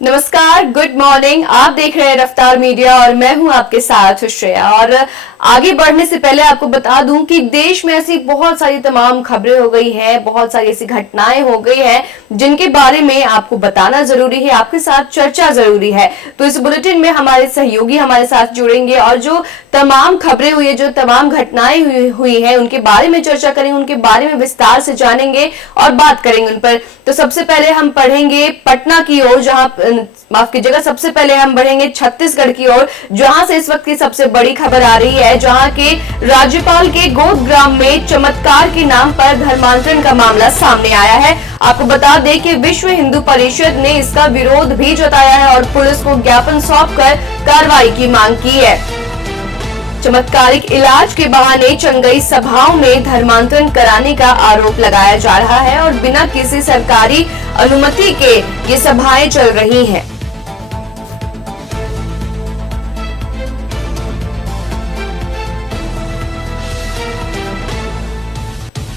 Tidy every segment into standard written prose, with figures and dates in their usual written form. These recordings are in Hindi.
नमस्कार, गुड मॉर्निंग। आप देख रहे हैं रफ्तार मीडिया और मैं हूं आपके साथ श्रेया। और आगे बढ़ने से पहले आपको बता दूं कि देश में ऐसी बहुत सारी तमाम खबरें हो गई हैं, बहुत सारी ऐसी घटनाएं हो गई हैं जिनके बारे में आपको बताना जरूरी है, आपके साथ चर्चा जरूरी है। तो इस बुलेटिन में हमारे सहयोगी हमारे साथ जुड़ेंगे और जो तमाम खबरें हुई है, जो तमाम घटनाएं हुई है, उनके बारे में चर्चा करेंगे, उनके बारे में विस्तार से जानेंगे और बात करेंगे उन पर। तो सबसे पहले हम पढ़ेंगे पटना की ओर, जहां माफ कीजिएगा, सबसे पहले हम बढ़ेंगे छत्तीसगढ़ की ओर, जहां से इस वक्त की सबसे बड़ी खबर आ रही है, जहां के राज्यपाल के गोदग्राम में चमत्कार के नाम पर धर्मांतरण का मामला सामने आया है। आपको बता दें कि विश्व हिंदू परिषद ने इसका विरोध भी जताया है और पुलिस को ज्ञापन सौंपकर कार्रवाई की मांग की है। चमत्कारिक इलाज के बहाने चंगई सभाओं में धर्मांतरण कराने का आरोप लगाया जा रहा है और बिना किसी सरकारी अनुमति के ये सभाएं चल रही हैं।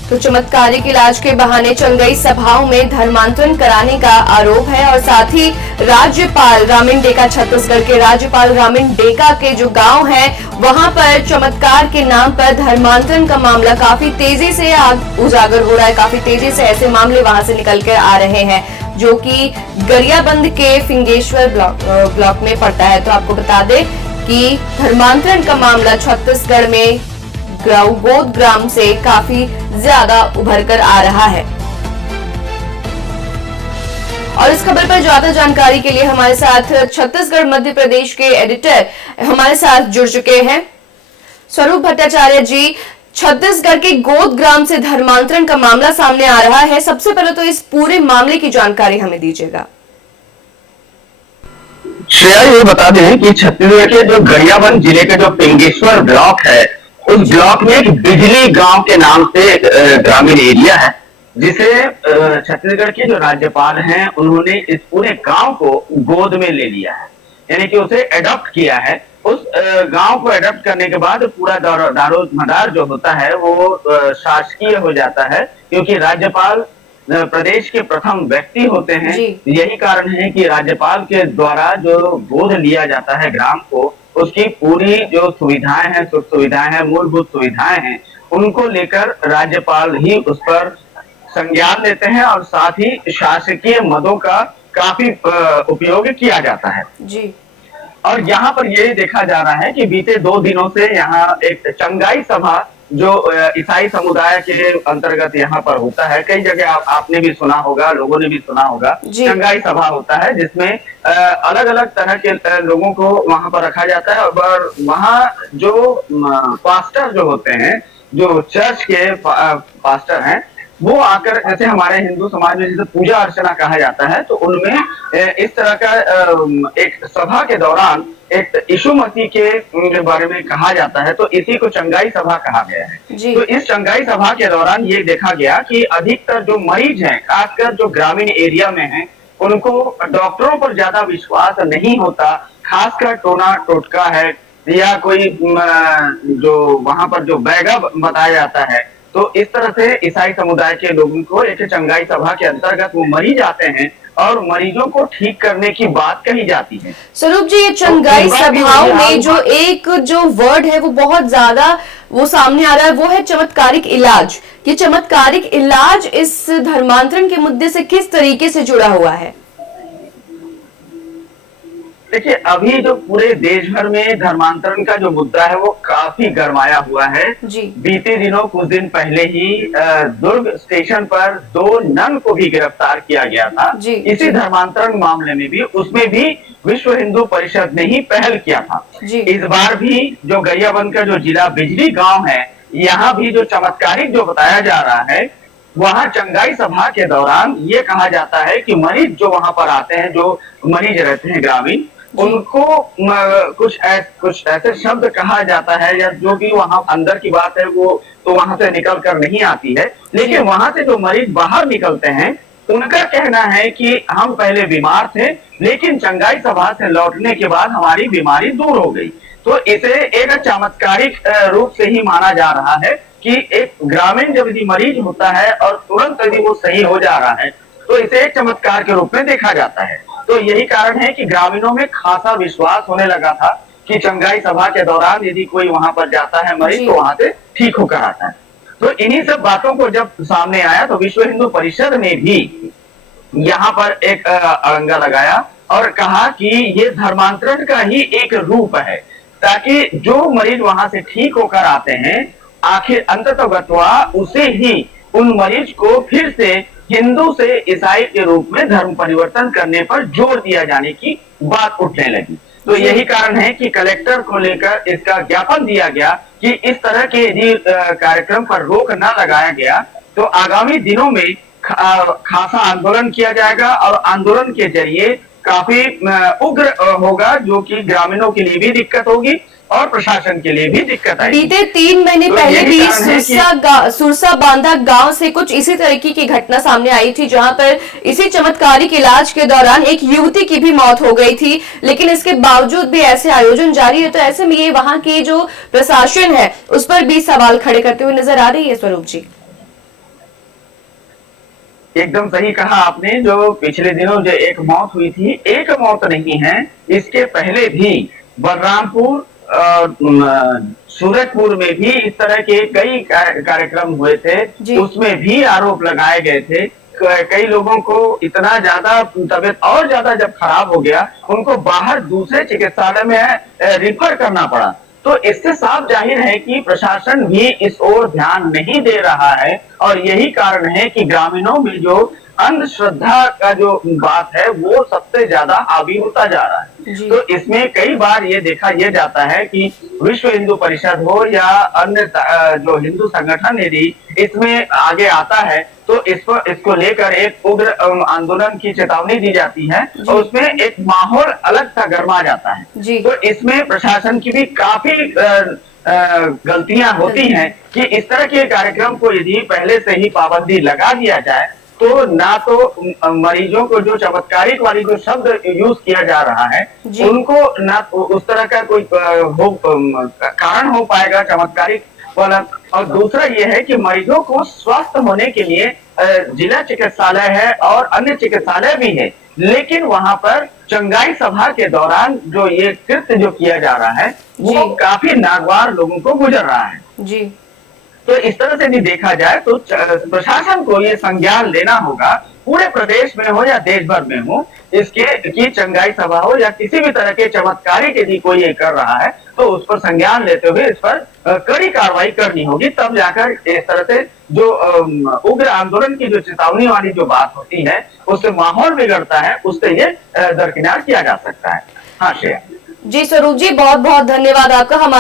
तो चमत्कारिक इलाज के बहाने चंगई सभाओं में धर्मांतरण कराने का आरोप है और साथ ही राज्यपाल रामिन डेका, छत्तीसगढ़ के राज्यपाल रामिन डेका के जो गांव है वहां पर चमत्कार के नाम पर धर्मांतरण का मामला काफी तेजी से उजागर हो रहा है। काफी तेजी से ऐसे मामले वहां से निकल कर आ रहे हैं जो कि गरियाबंद के फिंगेश्वर ब्लॉक में पड़ता है। तो आपको बता दें कि धर्मांतरण का मामला छत्तीसगढ़ में गोदग्राम से काफी ज्यादा उभर कर आ रहा है। और इस खबर पर ज्यादा जानकारी के लिए हमारे साथ छत्तीसगढ़ मध्य प्रदेश के एडिटर हमारे साथ जुड़ चुके हैं। स्वरूप भट्टाचार्य जी, छत्तीसगढ़ के गोदग्राम से धर्मांतरण का मामला सामने आ रहा है, सबसे पहले तो इस पूरे मामले की जानकारी हमें दीजिएगा। श्रेया, ये बता दें कि छत्तीसगढ़ के जो गरियाबंद जिले के जो पिंगेश्वर ब्लॉक है, उस ब्लॉक में एक बिजली गांव के नाम से ग्रामीण एरिया है, जिसे छत्तीसगढ़ के जो राज्यपाल हैं उन्होंने इस पूरे गांव को गोद में ले लिया है, यानी कि उसे एडॉप्ट किया है। उस गांव को एडॉप्ट करने के बाद पूरा दारोमदार जो होता है वो शासकीय हो जाता है, क्योंकि राज्यपाल प्रदेश के प्रथम व्यक्ति होते हैं। यही कारण है कि राज्यपाल के द्वारा जो गोद लिया जाता है ग्राम को, उसकी पूरी जो सुविधाएं हैं, सुख सुविधाएं हैं, मूलभूत सुविधाएं हैं, उनको लेकर राज्यपाल ही उस पर संज्ञान लेते हैं और साथ ही शासकीय मदों का काफी उपयोग किया जाता है जी। और यहाँ पर ये देखा जा रहा है कि बीते 2 दिनों से यहाँ एक चंगाई सभा जो ईसाई समुदाय के अंतर्गत यहाँ पर होता है, कई जगह आपने भी सुना होगा, लोगों ने भी सुना होगा, चंगाई सभा होता है जिसमें अलग अलग तरह के लोगों को वहां पर रखा जाता है। और वहाँ जो पास्टर जो होते हैं, जो चर्च के पास्टर हैं, वो आकर, जैसे हमारे हिंदू समाज में जिसे पूजा अर्चना कहा जाता है, तो उनमें इस तरह का एक सभा के दौरान एक यीशु मसीह के बारे में कहा जाता है, तो इसी को चंगाई सभा कहा गया है। तो इस चंगाई सभा के दौरान ये देखा गया कि अधिकतर जो मरीज हैं, खासकर जो ग्रामीण एरिया में हैं, उनको डॉक्टरों पर ज्यादा विश्वास नहीं होता, खासकर टोना टोटका है या कोई जो वहां पर जो बैगा बताया जाता है। तो इस तरह से ईसाई समुदाय के लोगों को एक चंगाई सभा के अंतर्गत वो मरीज आते हैं और मरीजों को ठीक करने की बात कही जाती है। स्वरूप जी, ये चंगाई सभाओं में जो एक जो वर्ड है वो बहुत ज्यादा वो सामने आ रहा है, वो है चमत्कारिक इलाज। ये चमत्कारिक इलाज इस धर्मांतरण के मुद्दे से किस तरीके से जुड़ा हुआ है? देखिए, अभी जो पूरे देश भर में धर्मांतरण का जो मुद्दा है वो काफी गरमाया हुआ है जी। बीते दिनों, कुछ दिन पहले ही दुर्ग स्टेशन पर 2 नन को भी गिरफ्तार किया गया था जी, इसी धर्मांतरण मामले में भी। उसमें भी विश्व हिंदू परिषद ने ही पहल किया था जी। इस बार भी जो गरियाबंद का जो जिला बिजली गांव है, यहाँ भी जो चमत्कारिक जो बताया जा रहा है, वहाँ चंगाई सभा के दौरान ये कहा जाता है कि मरीज जो वहां पर आते हैं, जो मरीज रहते हैं ग्रामीण, उनको कुछ ऐसे शब्द कहा जाता है या जो भी वहां अंदर की बात है वो तो वहां से निकल कर नहीं आती है, लेकिन वहां से जो मरीज बाहर निकलते हैं उनका कहना है कि हम पहले बीमार थे, लेकिन चंगाई सभा से लौटने के बाद हमारी बीमारी दूर हो गई। तो इसे एक चमत्कारिक रूप से ही माना जा रहा है कि एक ग्रामीण जब यदि मरीज होता है और तुरंत यदि वो सही हो जा रहा है, तो इसे एक चमत्कार के रूप में देखा जाता है। तो यही कारण है कि ग्रामीणों में खासा विश्वास होने लगा था कि चंगाई सभा के दौरान यदि कोई वहां पर जाता है मरीज जी। तो वहां से ठीक होकर आता है। तो इन्हीं सब बातों को जब सामने आया तो विश्व हिंदू परिषद ने भी यहाँ पर एक अड़ंगा लगाया और कहा कि ये धर्मांतरण का ही एक रूप है, ताकि जो मरीज वहां से ठीक होकर आते हैं आखिर अंततोगत्वा उसे ही उन मरीज को फिर से हिंदू से ईसाई के रूप में धर्म परिवर्तन करने पर जोर दिया जाने की बात उठने लगी। तो यही कारण है कि कलेक्टर को लेकर इसका ज्ञापन दिया गया कि इस तरह के यदि कार्यक्रम पर रोक न लगाया गया तो आगामी दिनों में खासा आंदोलन किया जाएगा और आंदोलन के जरिए काफी उग्र होगा, जो कि ग्रामीणों के लिए भी दिक्कत होगी और प्रशासन के लिए भी दिक्कत आएगी। बीते 3 महीने तो पहले यही भी कारण है सुरसा बांधा गांव से कुछ इसी तरीके की घटना सामने आई थी, जहां पर इसी चमत्कारिक इलाज के दौरान एक युवती की भी मौत हो गई थी, लेकिन इसके बावजूद भी ऐसे आयोजन जारी है। तो ऐसे में ये वहां की जो प्रशासन है उस पर भी सवाल खड़े करते हुए नजर आ रही है। स्वरूप जी, एकदम सही कहा आपने। जो पिछले दिनों जो एक मौत हुई थी, एक मौत नहीं है, इसके पहले भी बलरामपुर सूरजपुर में भी इस तरह के कई कार्यक्रम हुए थे, उसमें भी आरोप लगाए गए थे। कई लोगों को इतना ज्यादा तबीयत और ज्यादा जब खराब हो गया उनको बाहर दूसरे चिकित्सालय में रिफर करना पड़ा। तो इससे साफ जाहिर है कि प्रशासन भी इस ओर ध्यान नहीं दे रहा है और यही कारण है कि ग्रामीणों में जो अंधश्रद्धा का जो बात है वो सबसे ज्यादा हावी होता जा रहा है। तो इसमें कई बार ये देखा यह जाता है कि विश्व हिंदू परिषद हो या अन्य जो हिंदू संगठन यदि इसमें आगे आता है तो इसको लेकर एक उग्र आंदोलन की चेतावनी दी जाती है और उसमें एक माहौल अलग सा गर्मा जाता है। तो इसमें प्रशासन की भी काफी गलतियां होती हैं कि इस तरह के कार्यक्रम को यदि पहले से ही पाबंदी लगा दिया जाए तो ना तो मरीजों को जो चमत्कारिक वाली जो शब्द यूज किया जा रहा है उनको ना उस तरह का कोई कारण हो पाएगा चमत्कारिक वाला, और दूसरा ये है कि मरीजों को स्वस्थ होने के लिए जिला चिकित्सालय है और अन्य चिकित्सालय भी है, लेकिन वहां पर चंगाई सभा के दौरान जो ये कृत्य जो किया जा रहा है वो काफी नागवार लोगों को गुजर रहा है जी। तो इस तरह से भी देखा जाए तो प्रशासन को ये संज्ञान लेना होगा, पूरे प्रदेश में हो या देश भर में हो, इसके की चंगाई सभा हो या किसी भी तरह के चमत्कारिक यदि कोई ये कर रहा है तो उस पर संज्ञान लेते हुए इस पर कड़ी कार्रवाई करनी होगी, तब जाकर इस तरह से जो उग्र आंदोलन की जो चेतावनी वाली जो बात होती है उससे माहौल बिगड़ता है, उससे ये दरकिनार किया जा सकता है। हाँ श्रेया जी। स्वरूप जी, बहुत बहुत धन्यवाद आपका हमारे